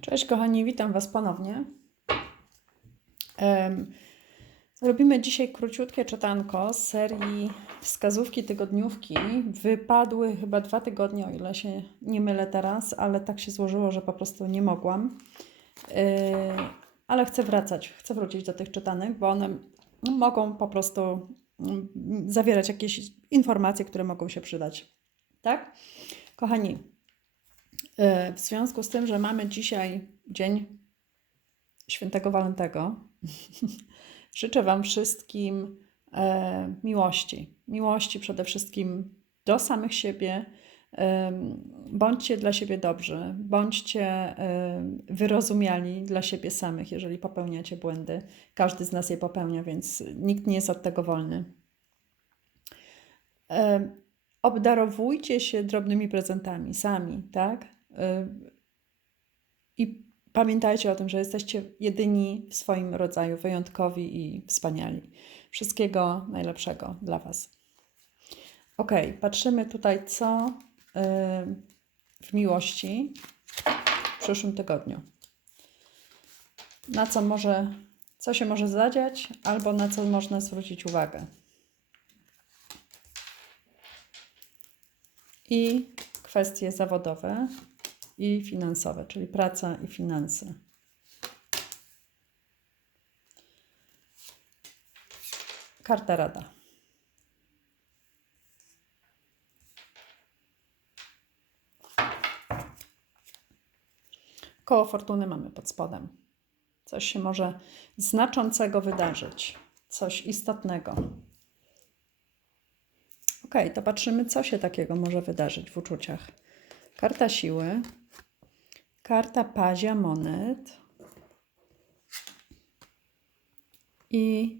Cześć kochani, witam Was ponownie. Robimy dzisiaj króciutkie czytanko z serii wskazówki tygodniówki. Wypadły chyba dwa tygodnie, o ile się nie mylę teraz, ale tak się złożyło, że po prostu nie mogłam. Yy, Ale chcę wracać, chcę wrócić do tych czytanek, bo one mogą po prostu mm, zawierać jakieś informacje, które mogą się przydać. Tak? Kochani, E, W związku z tym, że mamy dzisiaj dzień świętego Walentego, życzę Wam wszystkim e, miłości. Miłości przede wszystkim do samych siebie. Em, Bądźcie dla siebie dobrzy, bądźcie wyrozumiali dla siebie samych, jeżeli popełniacie błędy. Każdy z nas je popełnia, więc nikt nie jest od tego wolny. Obdarowujcie się drobnymi prezentami sami, tak? I pamiętajcie o tym, że jesteście jedyni w swoim rodzaju, wyjątkowi i wspaniali. Wszystkiego najlepszego dla Was. Ok, patrzymy tutaj, co ym, w miłości w przyszłym tygodniu. Na co może, co się może zadziać, albo na co można zwrócić uwagę. I kwestie zawodowe i finansowe, czyli praca i finanse. Karta rada. Koło fortuny mamy pod spodem. Coś się może znaczącego wydarzyć, coś istotnego. Ok, to patrzymy, co się takiego może wydarzyć w uczuciach. Karta siły, karta pazia monet i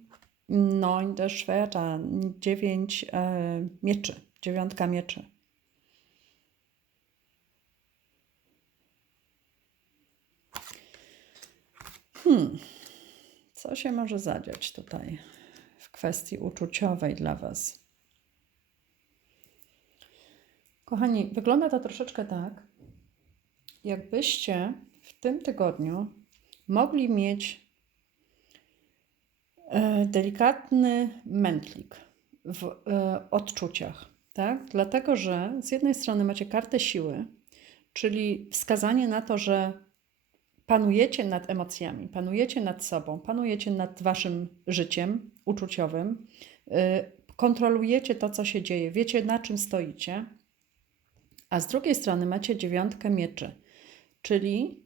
noń der Schwerter, dziewięć e, mieczy, dziewiątka mieczy. Hmm, co się może zadziać tutaj w kwestii uczuciowej dla Was? Kochani, wygląda to troszeczkę tak, jakbyście w tym tygodniu mogli mieć e, delikatny mętlik w e, odczuciach, tak? Dlatego, że z jednej strony macie kartę siły, czyli wskazanie na to, że panujecie nad emocjami, panujecie nad sobą, panujecie nad waszym życiem uczuciowym, e, kontrolujecie to, co się dzieje, wiecie, na czym stoicie. A z drugiej strony macie dziewiątkę mieczy, czyli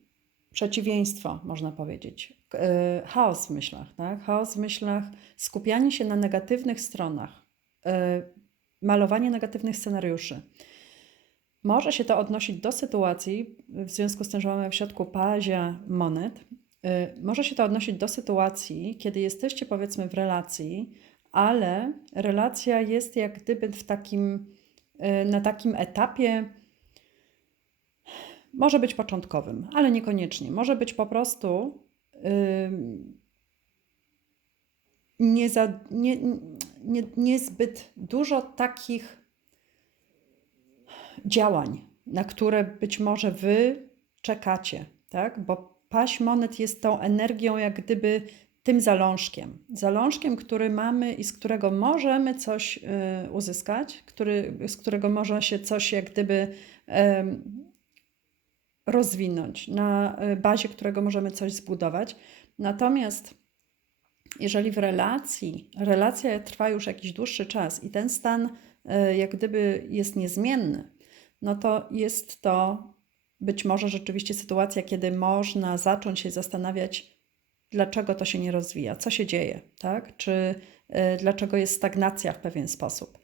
przeciwieństwo, można powiedzieć. E, Chaos w myślach, tak? Chaos w myślach, skupianie się na negatywnych stronach, e, malowanie negatywnych scenariuszy. Może się to odnosić do sytuacji, w związku z tym, że mamy w środku pazia monet, e, może się to odnosić do sytuacji, kiedy jesteście powiedzmy w relacji, ale relacja jest jak gdyby w takim na takim etapie może być początkowym, ale niekoniecznie. Może być po prostu nie za, nie, nie, niezbyt dużo takich działań, na które być może wy czekacie, tak? Bo paść monet jest tą energią, jak gdyby tym zalążkiem. Zalążkiem, który mamy i z którego możemy coś y, uzyskać, który, z którego może się coś jak gdyby rozwinąć, na y, bazie którego możemy coś zbudować. Natomiast jeżeli w relacji, relacja trwa już jakiś dłuższy czas i ten stan y, jak gdyby jest niezmienny, no to jest to być może rzeczywiście sytuacja, kiedy można zacząć się zastanawiać, dlaczego to się nie rozwija, co się dzieje, tak? Czy y, dlaczego jest stagnacja w pewien sposób.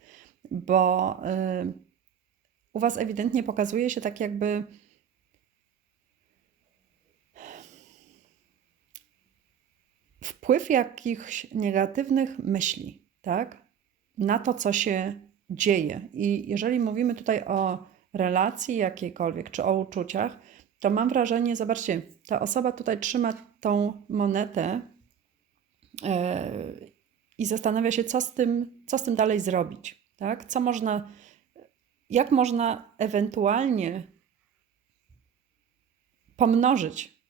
Bo u Was ewidentnie pokazuje się tak jakby wpływ jakichś negatywnych myśli, tak? Na to, co się dzieje. I jeżeli mówimy tutaj o relacji jakiejkolwiek, czy o uczuciach, to mam wrażenie, zobaczcie, ta osoba tutaj trzyma tą monetę yy, i zastanawia się, co z tym, co z tym dalej zrobić. Tak? Co można, jak można ewentualnie pomnożyć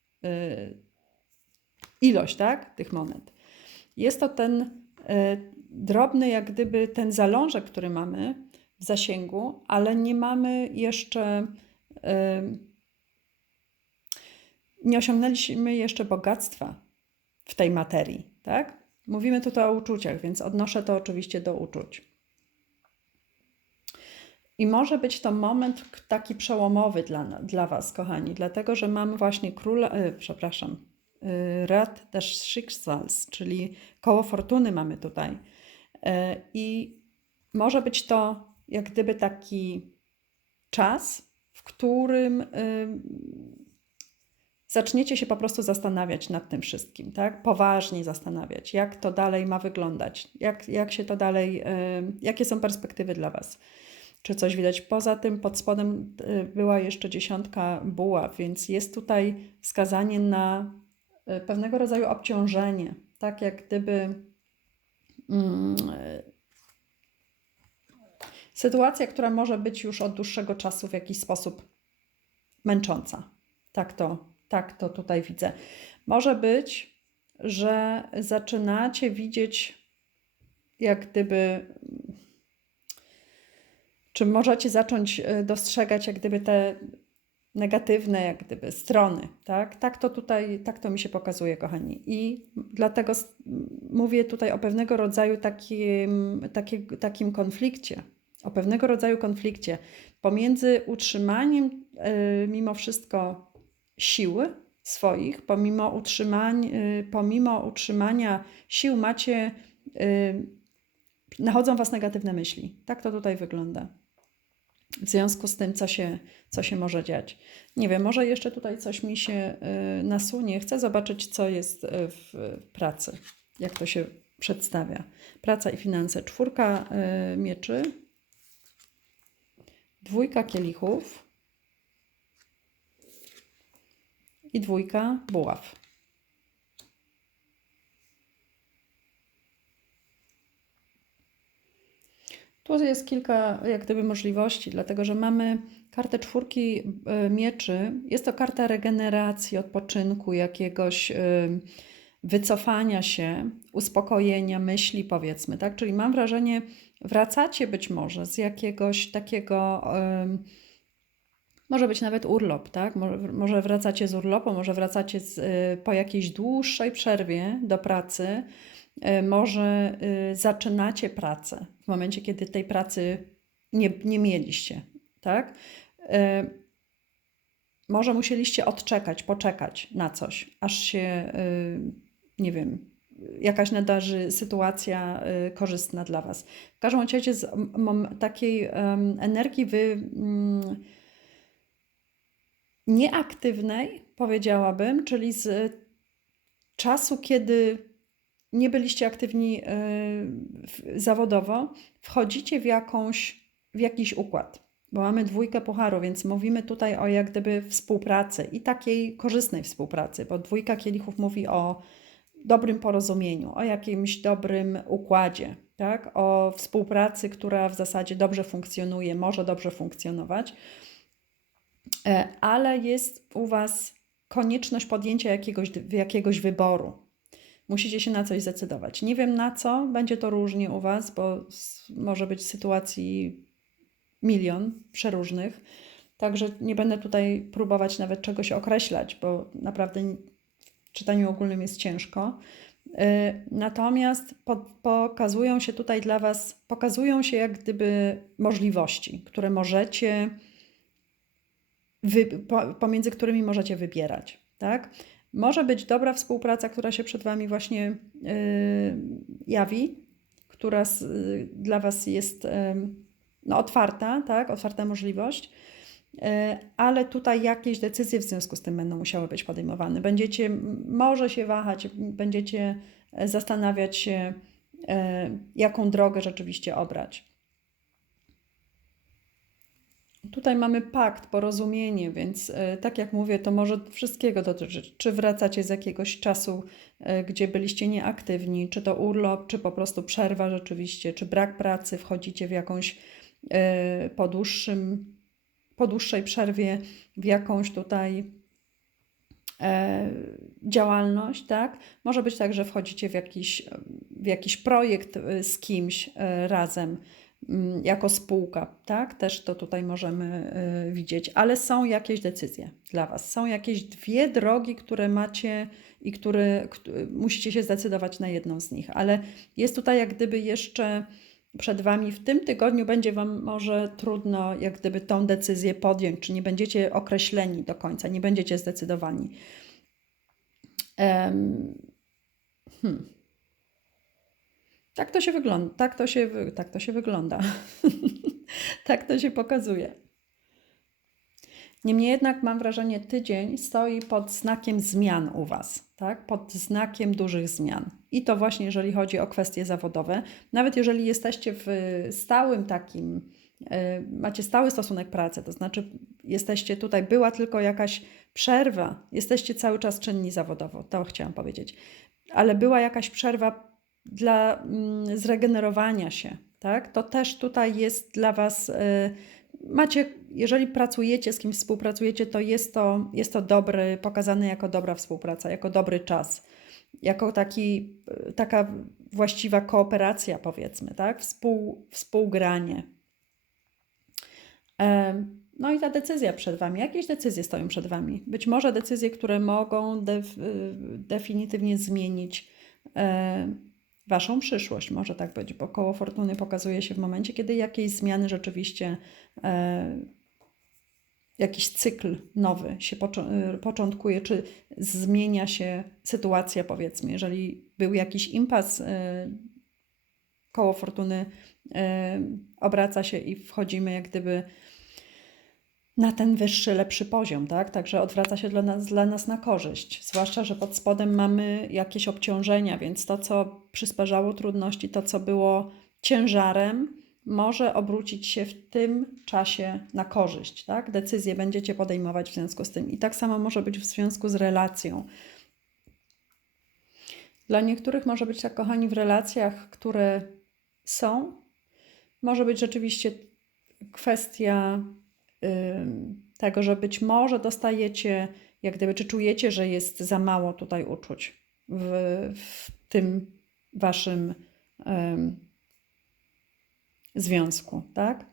ilość tak, tych monet. Jest to ten drobny, jak gdyby ten zalążek, który mamy w zasięgu, ale nie mamy jeszcze, nie osiągnęliśmy jeszcze bogactwa w tej materii, tak? Mówimy tutaj o uczuciach, więc odnoszę to oczywiście do uczuć. I może być to moment taki przełomowy dla, dla Was, kochani, dlatego że mamy właśnie króla, yy, przepraszam, Rad des Schicksals, czyli koło fortuny mamy tutaj. Yy, I może być to jak gdyby taki czas, w którym zaczniecie się po prostu zastanawiać nad tym wszystkim, tak? Poważnie zastanawiać, jak to dalej ma wyglądać, jak, jak się to dalej, jakie są perspektywy dla Was. Czy coś widać? Poza tym pod spodem y, była jeszcze dziesiątka buław, więc jest tutaj wskazanie na y, pewnego rodzaju obciążenie, tak jak gdyby mm, sytuacja, która może być już od dłuższego czasu w jakiś sposób męcząca. Tak to, tak to tutaj widzę. Może być, że zaczynacie widzieć jak gdyby czy możecie zacząć e, dostrzegać jak gdyby te negatywne jak gdyby strony, tak? Tak to tutaj, tak to mi się pokazuje, kochani. I dlatego mówię tutaj o pewnego rodzaju takim, takim, takim konflikcie, o pewnego rodzaju konflikcie pomiędzy utrzymaniem y, mimo wszystko siły swoich, pomimo, utrzymań, y, pomimo utrzymania sił macie, y, nachodzą Was negatywne myśli. Tak to tutaj wygląda w związku z tym, co się, co się może dziać. Nie wiem, może jeszcze tutaj coś mi się y, nasunie. Chcę zobaczyć, co jest y, w pracy, jak to się przedstawia. Praca i finanse. Czwórka y, mieczy, dwójka kielichów i dwójka buław. Tu jest kilka jak gdyby możliwości, dlatego że mamy kartę czwórki e, mieczy. Jest to karta regeneracji, odpoczynku, jakiegoś e, wycofania się, uspokojenia myśli, powiedzmy, tak? Czyli mam wrażenie, wracacie być może z jakiegoś takiego. Może być nawet urlop, tak? Może wracacie z urlopu, może wracacie z, e, po jakiejś dłuższej przerwie do pracy E, może y, zaczynacie pracę w momencie, kiedy tej pracy nie, nie mieliście, tak? E, może musieliście odczekać, poczekać na coś, aż się, y, nie wiem, jakaś nadarzy sytuacja y, korzystna dla Was. W każdym razie z takiej energii wy mm, nieaktywnej, powiedziałabym, czyli z czasu, kiedy nie byliście aktywni e, zawodowo, wchodzicie w, jakąś, w jakiś układ. Bo mamy dwójkę pucharu, więc mówimy tutaj o jak gdyby współpracy i takiej korzystnej współpracy, bo dwójka kielichów mówi o dobrym porozumieniu, o jakimś dobrym układzie, tak? o współpracy, która w zasadzie dobrze funkcjonuje, może dobrze funkcjonować, e, ale jest u Was konieczność podjęcia jakiegoś, jakiegoś wyboru, Musicie się na coś zdecydować. Nie wiem na co, będzie to różnie u Was, bo może być sytuacji milion przeróżnych. Także nie będę tutaj próbować nawet czegoś określać, bo naprawdę w czytaniu ogólnym jest ciężko. Y, natomiast pokazują się tutaj dla Was, pokazują się jak gdyby możliwości, które możecie, pomiędzy którymi możecie wybierać. Tak? Może być dobra współpraca, która się przed Wami właśnie yy, jawi, która z, yy, dla Was jest yy, no, otwarta, tak? otwarta możliwość, y, ale tutaj jakieś decyzje w związku z tym będą musiały być podejmowane. Będziecie może się wahać, będziecie e, zastanawiać się, e, jaką drogę rzeczywiście obrać. Tutaj mamy pakt, porozumienie, więc e, tak jak mówię, to może wszystkiego dotyczyć. Czy wracacie z jakiegoś czasu, e, gdzie byliście nieaktywni, czy to urlop, czy po prostu przerwa rzeczywiście, czy brak pracy, wchodzicie w jakąś e, po, dłuższym, po dłuższej przerwie w jakąś tutaj działalność, tak? Może być tak, że wchodzicie w jakiś, w jakiś projekt z kimś razem jako spółka, tak? Też to tutaj możemy widzieć, ale są jakieś decyzje dla Was. Są jakieś dwie drogi, które macie i które, które musicie się zdecydować na jedną z nich, ale jest tutaj jak gdyby jeszcze przed Wami w tym tygodniu będzie Wam może trudno, jak gdyby tą decyzję podjąć, czy nie będziecie określeni do końca, nie będziecie zdecydowani. Um, hmm. Tak to się wygląda, tak to się, tak to się wygląda. tak to się pokazuje. Niemniej jednak mam wrażenie, tydzień stoi pod znakiem zmian u Was, tak? pod znakiem dużych zmian. I to właśnie jeżeli chodzi o kwestie zawodowe. Nawet jeżeli jesteście w stałym takim, e, macie stały stosunek pracy, to znaczy jesteście tutaj, była tylko jakaś przerwa, jesteście cały czas czynni zawodowo, to chciałam powiedzieć, ale była jakaś przerwa dla mm, zregenerowania się, tak? To też tutaj jest dla Was e, macie, jeżeli pracujecie z kimś, współpracujecie, to jest to, jest to dobry, pokazane jako dobra współpraca, jako dobry czas, jako taki, taka właściwa kooperacja, powiedzmy, tak? Współ, współgranie. No i ta decyzja przed Wami, jakieś decyzje stoją przed Wami. Być może decyzje, które mogą def, definitywnie zmienić Waszą przyszłość, może tak być, bo koło fortuny pokazuje się w momencie, kiedy jakieś zmiany rzeczywiście, e, jakiś cykl nowy się e, początkuje, czy zmienia się sytuacja, powiedzmy. Jeżeli był jakiś impas, e, koło fortuny e, obraca się i wchodzimy jak gdyby na ten wyższy, lepszy poziom, tak? Także odwraca się dla nas, dla nas na korzyść. Zwłaszcza, że pod spodem mamy jakieś obciążenia, więc to, co przysparzało trudności, to, co było ciężarem, może obrócić się w tym czasie na korzyść, tak? Decyzje będziecie podejmować w związku z tym. I tak samo może być w związku z relacją. Dla niektórych może być tak, kochani, w relacjach, które są, może być rzeczywiście kwestia tego, że być może dostajecie, jak gdyby, czy czujecie, że jest za mało tutaj uczuć w, w tym waszym um, związku, tak?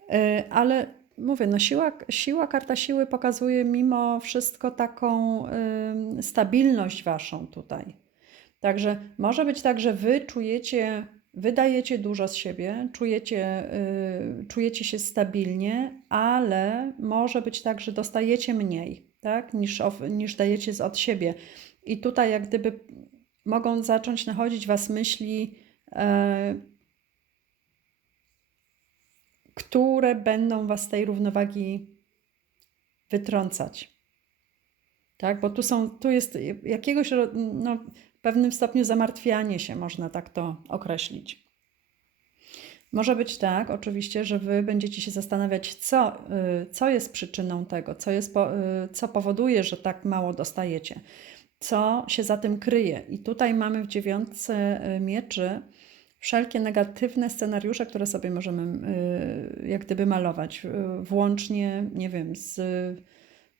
Y, ale mówię, no siła, siła, karta siły pokazuje mimo wszystko taką stabilność waszą tutaj. Także może być tak, że wy czujecie Wydajecie dużo z siebie, czujecie, yy, czujecie się stabilnie, ale może być tak, że dostajecie mniej tak, niż, niż dajecie od siebie. I tutaj, jak gdyby mogą zacząć nachodzić Was myśli, yy, które będą Was z tej równowagi wytrącać. Tak, bo tu są, tu jest jakiegoś, no, pewnym stopniu zamartwianie się, można tak to określić. Może być tak, oczywiście, że wy będziecie się zastanawiać, co, y, co jest przyczyną tego, co, jest, y, co powoduje, że tak mało dostajecie, co się za tym kryje. I tutaj mamy w dziewiątce y, mieczy wszelkie negatywne scenariusze, które sobie możemy jak gdyby malować, włącznie, nie wiem, z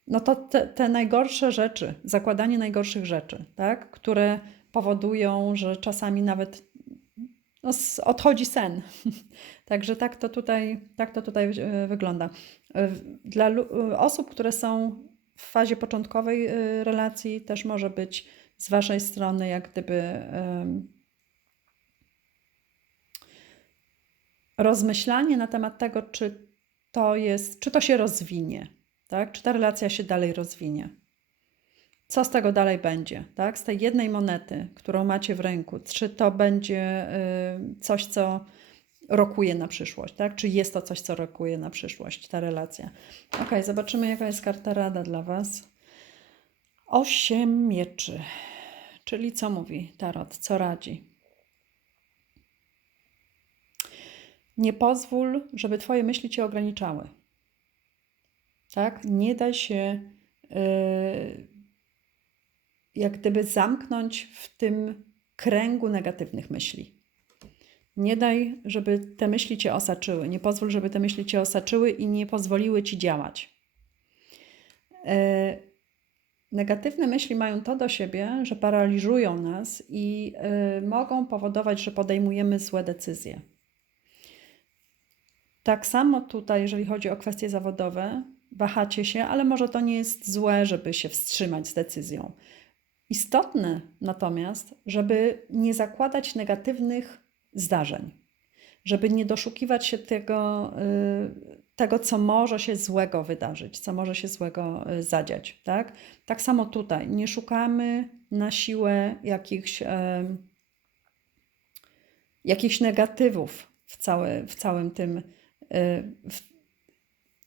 no to te, te, najgorsze rzeczy, zakładanie najgorszych rzeczy, tak, które powodują, że czasami nawet no, odchodzi sen. Także tak to tutaj, tak to tutaj e, wygląda. E, dla osób, które są w fazie początkowej e, relacji, też może być z Waszej strony jak gdyby rozmyślanie na temat tego, czy to jest, czy to się rozwinie, tak? Czy ta relacja się dalej rozwinie? Co z tego dalej będzie, tak? Z tej jednej monety, którą macie w ręku, czy to będzie y, coś, co rokuje na przyszłość, tak? Czy jest to coś, co rokuje na przyszłość, ta relacja? Ok, zobaczymy, jaka jest karta rada dla Was. Osiem mieczy. Czyli co mówi Tarot? Co radzi? Nie pozwól, żeby Twoje myśli Cię ograniczały. Tak? Nie daj się yy, jak gdyby zamknąć w tym kręgu negatywnych myśli. Nie daj, żeby te myśli cię osaczyły. Nie pozwól, żeby te myśli cię osaczyły i nie pozwoliły ci działać. Yy, Negatywne myśli mają to do siebie, że paraliżują nas i y, mogą powodować, że podejmujemy złe decyzje. Tak samo tutaj, jeżeli chodzi o kwestie zawodowe, wahacie się, ale może to nie jest złe, żeby się wstrzymać z decyzją. Istotne natomiast, żeby nie zakładać negatywnych zdarzeń, żeby nie doszukiwać się tego, y, tego, co może się złego wydarzyć, co może się złego y, zadziać. Tak, tak samo tutaj. Nie szukamy na siłę jakichś, jakichś negatywów w, cały, w całym tym, y, w,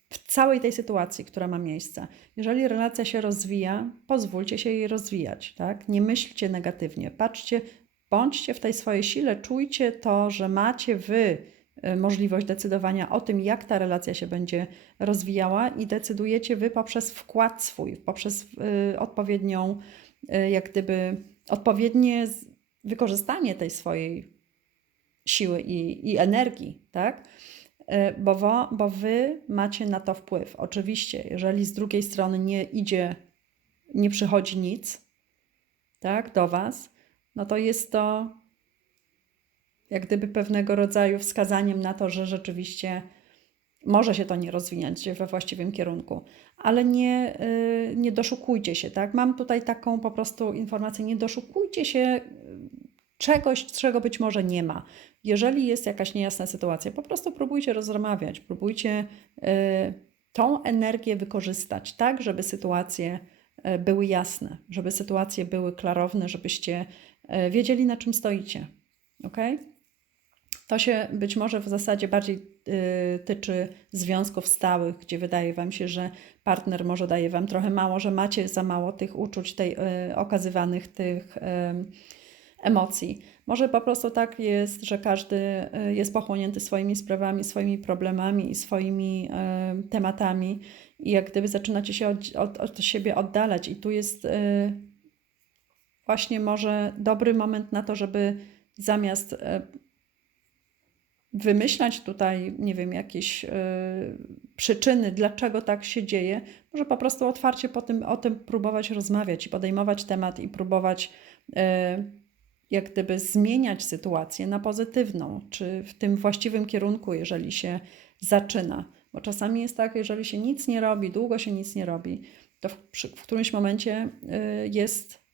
w całej tej sytuacji, która ma miejsce. Jeżeli relacja się rozwija, pozwólcie się jej rozwijać, tak? Nie myślcie negatywnie, patrzcie, bądźcie w tej swojej sile, czujcie to, że macie wy y, możliwość decydowania o tym, jak ta relacja się będzie rozwijała i decydujecie wy poprzez wkład swój, poprzez y, odpowiednią, y, jak gdyby odpowiednie wykorzystanie tej swojej siły i, i energii, tak? Y, bo, wo, bo wy macie na to wpływ. Oczywiście, jeżeli z drugiej strony nie idzie, nie przychodzi nic, tak, do was, no to jest to jak gdyby pewnego rodzaju wskazaniem na to, że rzeczywiście może się to nie rozwinąć we właściwym kierunku, ale nie, y, nie doszukujcie się, tak? Mam tutaj taką po prostu informację, nie doszukujcie się czegoś, czego być może nie ma. Jeżeli jest jakaś niejasna sytuacja, po prostu próbujcie rozmawiać, próbujcie y, tą energię wykorzystać tak, żeby sytuacje y, były jasne, żeby sytuacje były klarowne, żebyście y, wiedzieli, na czym stoicie. Ok? To się być może w zasadzie bardziej tyczy związków stałych, gdzie wydaje Wam się, że partner może daje Wam trochę mało, że macie za mało tych uczuć, tej, okazywanych tych emocji. Może po prostu tak jest, że każdy y, jest pochłonięty swoimi sprawami, swoimi problemami i swoimi y, tematami i jak gdyby zaczynacie się od, od, od siebie oddalać i tu jest y, właśnie może dobry moment na to, żeby zamiast wymyślać tutaj, nie wiem, jakieś przyczyny, dlaczego tak się dzieje, może po prostu otwarcie po tym, o tym próbować rozmawiać i podejmować temat i próbować jak gdyby zmieniać sytuację na pozytywną, czy w tym właściwym kierunku, jeżeli się zaczyna. Bo czasami jest tak, jeżeli się nic nie robi, długo się nic nie robi, to w, w którymś momencie y, jest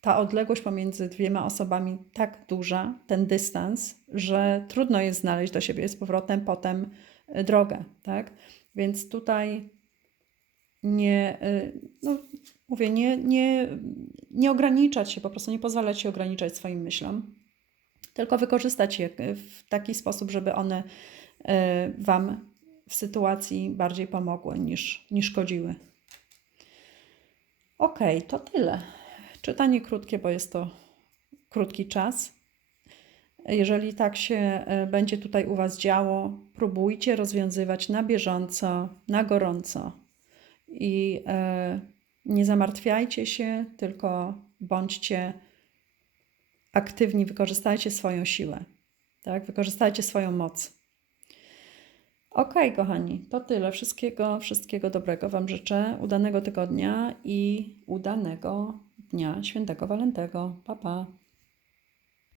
ta odległość pomiędzy dwiema osobami tak duża, ten dystans, że trudno jest znaleźć do siebie z powrotem potem y, drogę, tak? Więc tutaj nie, y, no, mówię, nie, nie, nie ograniczać się, po prostu nie pozwalać się ograniczać swoim myślom, tylko wykorzystać je w taki sposób, żeby one y, Wam w sytuacji bardziej pomogły niż, niż szkodziły. Ok, to tyle. Czytanie krótkie, bo jest to krótki czas. Jeżeli tak się y, będzie tutaj u Was działo, próbujcie rozwiązywać na bieżąco, na gorąco i e, nie zamartwiajcie się, tylko bądźcie aktywni, wykorzystajcie swoją siłę, tak? wykorzystajcie swoją moc. Ok, kochani, to tyle. Wszystkiego, wszystkiego dobrego Wam życzę. Udanego tygodnia i udanego dnia świętego Walentego. Pa, pa.